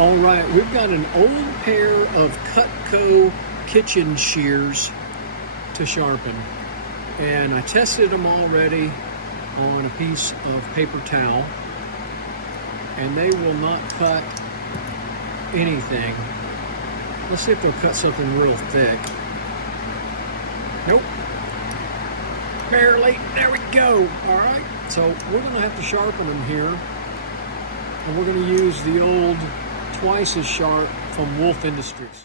All right, we've got an old pair of Cutco kitchen shears to sharpen. And I tested them already on a piece of paper towel. And they will not cut anything. Let's see if they'll cut something real thick. Nope. Barely. There we go. All right. So we're going to have to sharpen them here. And we're going to use the old twice as sharp from Wolff Industries.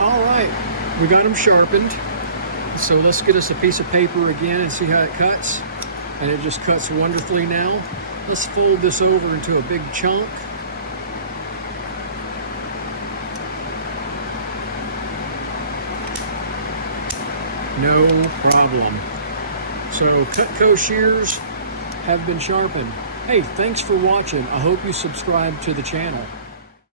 All right, we got them sharpened. So let's get us a piece of paper again and see how it cuts. And it just cuts wonderfully now. Let's fold this over into a big chunk. No problem. So Cutco shears have been sharpened. Hey, thanks for watching. I hope you subscribe to the channel.